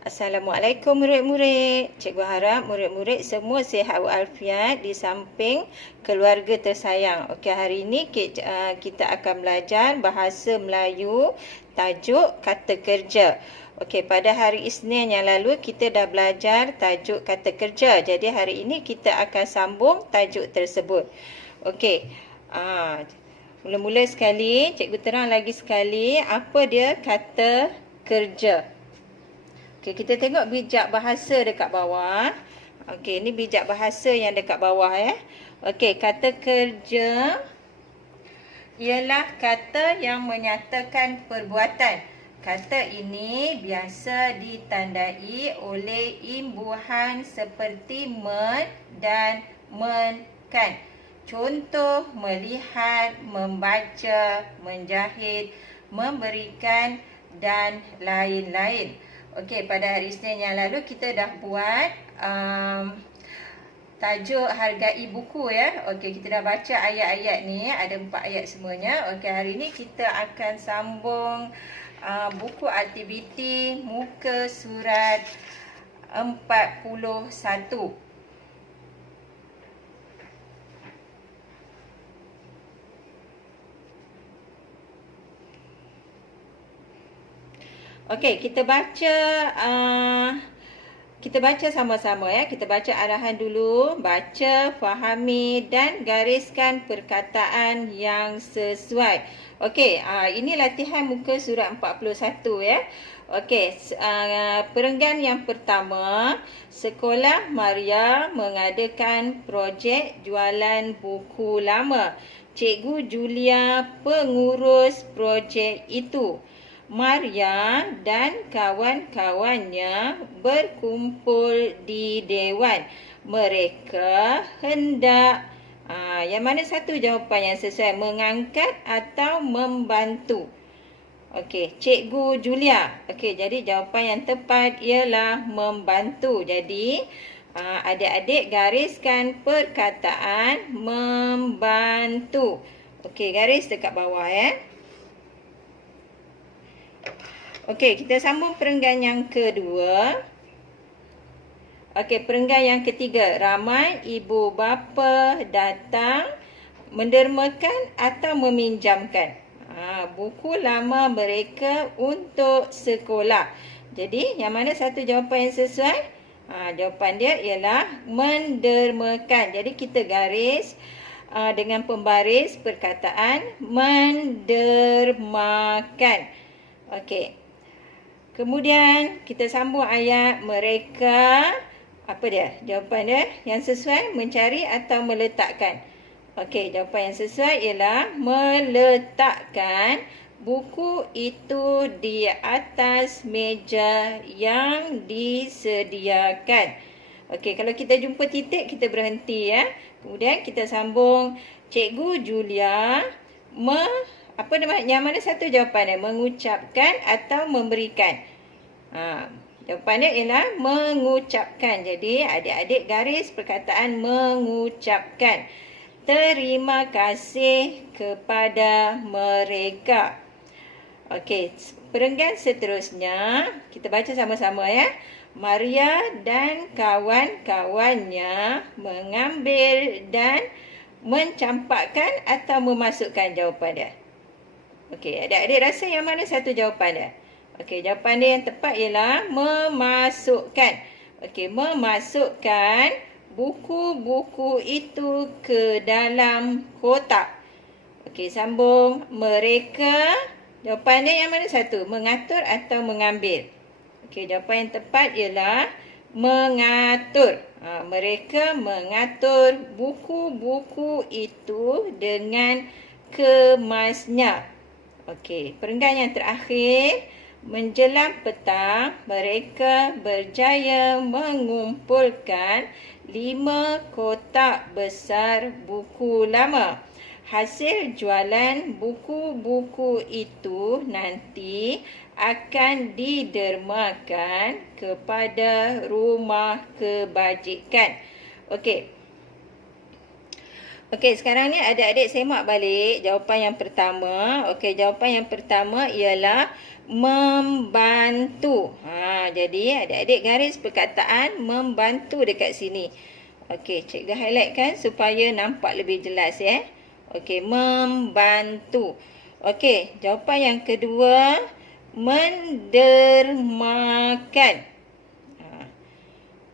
Assalamualaikum murid-murid. Cikgu harap murid-murid semua sihat walafiat di samping keluarga tersayang. Okey, hari ini kita akan belajar bahasa Melayu tajuk kata kerja. Okey, pada hari Isnin yang lalu kita dah belajar tajuk kata kerja. Jadi hari ini kita akan sambung tajuk tersebut. Okey. Mula-mula sekali, cikgu terang lagi sekali apa dia kata kerja. Okey, kita tengok bijak bahasa dekat bawah. Okey, ini bijak bahasa yang dekat bawah ya. Okey, kata kerja ialah kata yang menyatakan perbuatan. Kata ini biasa ditandai oleh imbuhan seperti men dan men-kan. Contoh melihat, membaca, menjahit, memberikan dan lain-lain. Okey, pada hari Isnin yang lalu kita dah buat tajuk hargai buku ya. Okey, kita dah baca ayat-ayat ni, ada 4 ayat semuanya. Okey, hari ni kita akan sambung buku aktiviti muka surat 41. Okey, kita baca sama-sama ya. Kita baca arahan dulu, baca, fahami dan gariskan perkataan yang sesuai. Okey, ini latihan muka surat 41 ya. Okey, perenggan yang pertama, Sekolah Maria mengadakan projek jualan buku lama. Cikgu Julia pengurus projek itu. Maria dan kawan-kawannya berkumpul di dewan. Mereka hendak yang mana satu jawapan yang sesuai, mengangkat atau membantu? Okey, Cikgu Julia. Okey, jadi jawapan yang tepat ialah membantu. Jadi adik-adik gariskan perkataan membantu. Okey, garis dekat bawah ya. Okey, kita sambung perenggan yang kedua. Okey, perenggan yang ketiga. Ramai ibu bapa datang mendermakan atau meminjamkan buku lama mereka untuk sekolah. Jadi, yang mana satu jawapan yang sesuai? Jawapan dia ialah mendermakan. Jadi, kita garis dengan pembaris perkataan mendermakan. Okey. Kemudian kita sambung ayat mereka. Apa dia? Jawapan dia yang sesuai mencari atau meletakkan. Okey, jawapan yang sesuai ialah meletakkan buku itu di atas meja yang disediakan. Okey, kalau kita jumpa titik kita berhenti ya. Kemudian kita sambung. Cikgu Julia yang mana satu jawapannya? Mengucapkan atau memberikan? Jawapannya ialah mengucapkan. Jadi adik-adik garis perkataan mengucapkan. Terima kasih kepada mereka. Okey, perenggan seterusnya kita baca sama-sama ya. Maria dan kawan-kawannya mengambil dan mencampakkan atau memasukkan jawapan dia. Okey, adik-adik rasa yang mana satu jawapan dia? Okey, jawapan dia yang tepat ialah memasukkan. Okey, memasukkan buku-buku itu ke dalam kotak. Okey, sambung. Mereka, jawapan dia yang mana satu? Mengatur atau mengambil? Okey, jawapan yang tepat ialah mengatur. Mereka mengatur buku-buku itu dengan kemasnya. Okey, perenggan yang terakhir. Menjelang petang, mereka berjaya mengumpulkan 5 kotak besar buku lama. Hasil jualan buku-buku itu nanti akan didermakan kepada rumah kebajikan. Okey. Okey, sekarang ni adik-adik semak balik jawapan yang pertama. Okey, jawapan yang pertama ialah membantu. Jadi adik-adik garis perkataan membantu dekat sini. Okey, cikgu highlight kan supaya nampak lebih jelas ya. Okey, membantu. Okey, jawapan yang kedua, mendermakan.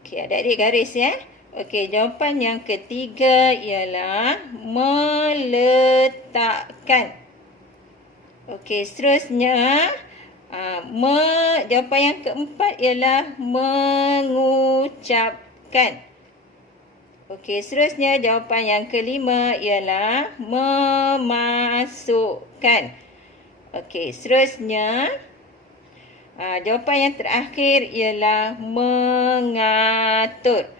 Okey, adik-adik garis ya. Okey, jawapan yang ketiga ialah meletakkan. Okey, seterusnya jawapan yang keempat ialah mengucapkan. Okey, seterusnya jawapan yang kelima ialah memasukkan. Okey, seterusnya jawapan yang terakhir ialah mengatur.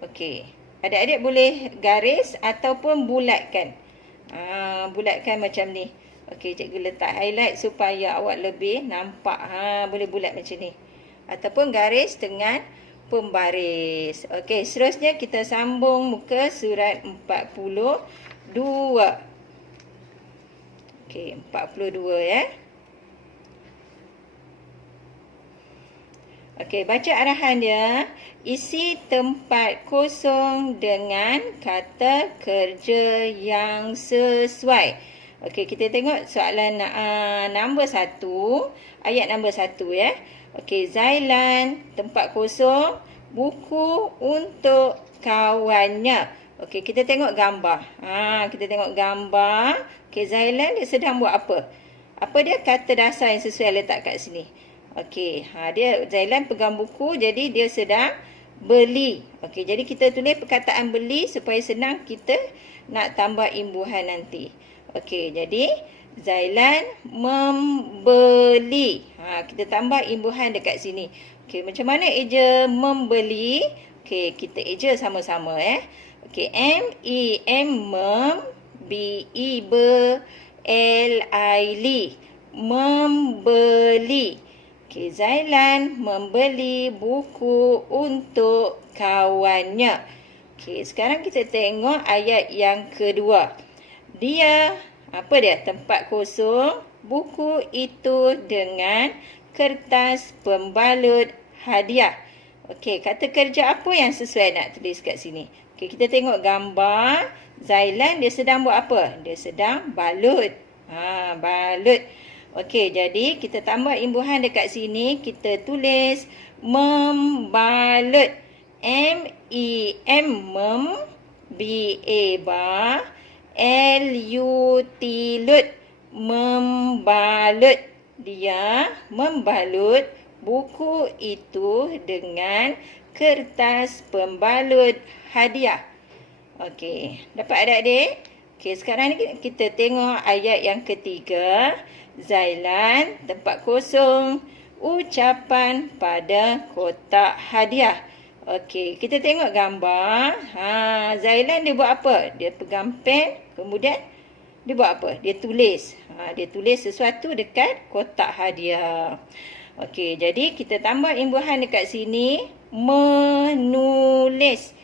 Okey, adik-adik boleh garis ataupun bulatkan. Bulatkan macam ni. Okey, cikgu letak highlight supaya awak lebih nampak. Boleh bulat macam ni. Ataupun garis dengan pembaris. Okey, seterusnya kita sambung muka surat 42. Okey, 42 ya. Okey, baca arahan dia. Isi tempat kosong dengan kata kerja yang sesuai. Okey, kita tengok soalan nombor 1. Ayat nombor 1 ya. Okey, Zailan, tempat kosong, buku untuk kawannya. Okey, kita tengok gambar. Kita tengok gambar. Okey, Zailan dia sedang buat apa? Apa dia kata dasar yang sesuai letak kat sini? Okey, dia Zailan pegang buku, jadi dia sedang beli. Okey, jadi kita tulis perkataan beli supaya senang kita nak tambah imbuhan nanti. Okey, jadi Zailan membeli. Kita tambah imbuhan dekat sini. Okey, macam mana eja membeli? Okey, kita eja sama-sama Okey, M-E-M mem, B-E be, L-I-Li. Membeli. Okey, Zailan membeli buku untuk kawannya. Okey, sekarang kita tengok ayat yang kedua. Dia, apa dia? Tempat kosong, buku itu dengan kertas pembalut hadiah. Okey, kata kerja apa yang sesuai nak tulis kat sini? Okey, kita tengok gambar. Zailan dia sedang buat apa? Dia sedang balut. Balut. Okey, jadi kita tambah imbuhan dekat sini. Kita tulis membalut. M-E-M mem, B-A bar, L-U-T lut. Membalut. Dia membalut buku itu dengan kertas pembalut hadiah. Okey, dapat adik-adik? Okey, sekarang ni kita tengok ayat yang ketiga. Zailan, tempat kosong, ucapan pada kotak hadiah. Okey, kita tengok gambar. Zailan dia buat apa? Dia pegang pen, kemudian dia buat apa? Dia tulis. Dia tulis sesuatu dekat kotak hadiah. Okey, jadi kita tambah imbuhan dekat sini. Menulis.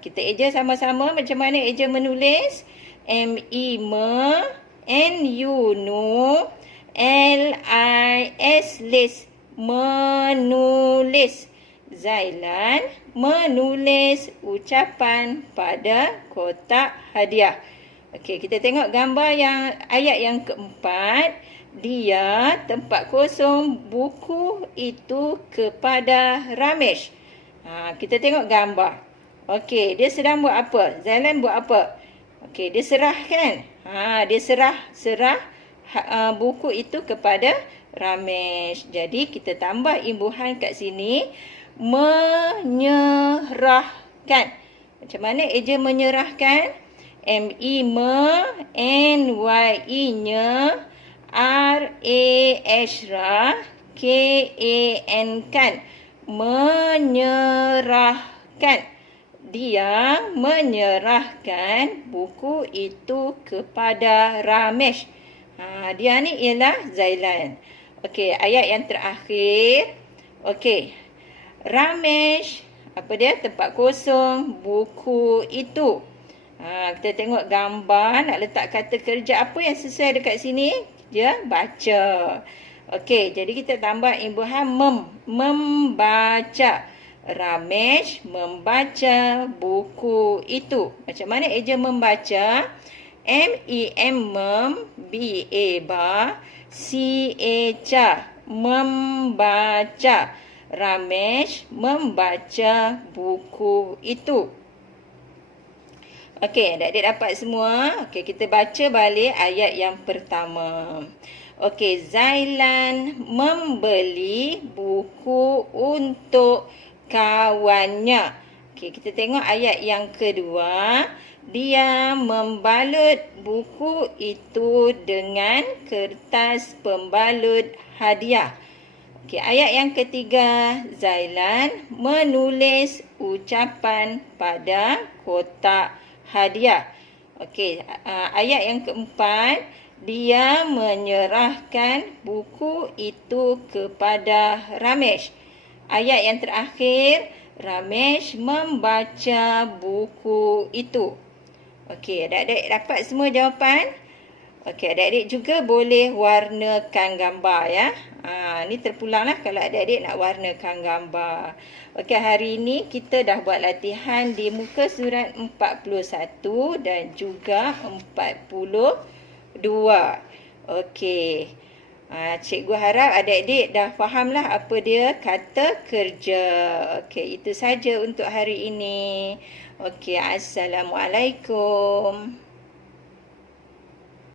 Kita eja sama-sama macam mana eja menulis. M-E me, N-U nu, L-I-S list. Menulis. Zailan menulis ucapan pada kotak hadiah. Okey, kita tengok gambar yang ayat yang keempat. Dia, tempat kosong, buku itu kepada Ramesh. Kita tengok gambar. Okey, dia sedang buat apa? Zailan buat apa? Okey, dia serahkan. Dia serah buku itu kepada Ramesh. Jadi kita tambah imbuhan kat sini. Menyerahkan. Macam mana eja menyerahkan? M-E me, N-Y-E nya, R-A-H ra, K-A-N kan. Menyerahkan. Dia menyerahkan buku itu kepada Ramesh. Dia ni ialah Zailan. Okey, ayat yang terakhir. Okey. Ramesh, apa dia? Tempat kosong, buku itu. Kita tengok gambar, nak letak kata kerja apa yang sesuai dekat sini? Dia baca. Okey, jadi kita tambah imbuhan membaca. Ramesh membaca buku itu. Macam mana eja membaca? M-E-M mem, B-A ba, C-A-ca, membaca. Ramesh membaca buku itu. Okey, adik-adik dapat semua? Okey, kita baca balik ayat yang pertama. Okey, Zailan membeli buku untuk kawannya. Okey, kita tengok ayat yang kedua. Dia membalut buku itu dengan kertas pembalut hadiah. Okey, ayat yang ketiga, Zailan menulis ucapan pada kotak hadiah. Okey, ayat yang keempat, dia menyerahkan buku itu kepada Ramesh. Ayat yang terakhir, Ramesh membaca buku itu. Okey, adik-adik dapat semua jawapan? Okey, adik-adik juga boleh warnakan gambar ya. Ni terpulanglah kalau adik-adik nak warnakan gambar. Okey, hari ini kita dah buat latihan di muka surat 41 dan juga 42. Okey. Cikgu harap adik-adik dah fahamlah apa dia kata kerja. Okey, itu saja untuk hari ini. Okey, Assalamualaikum.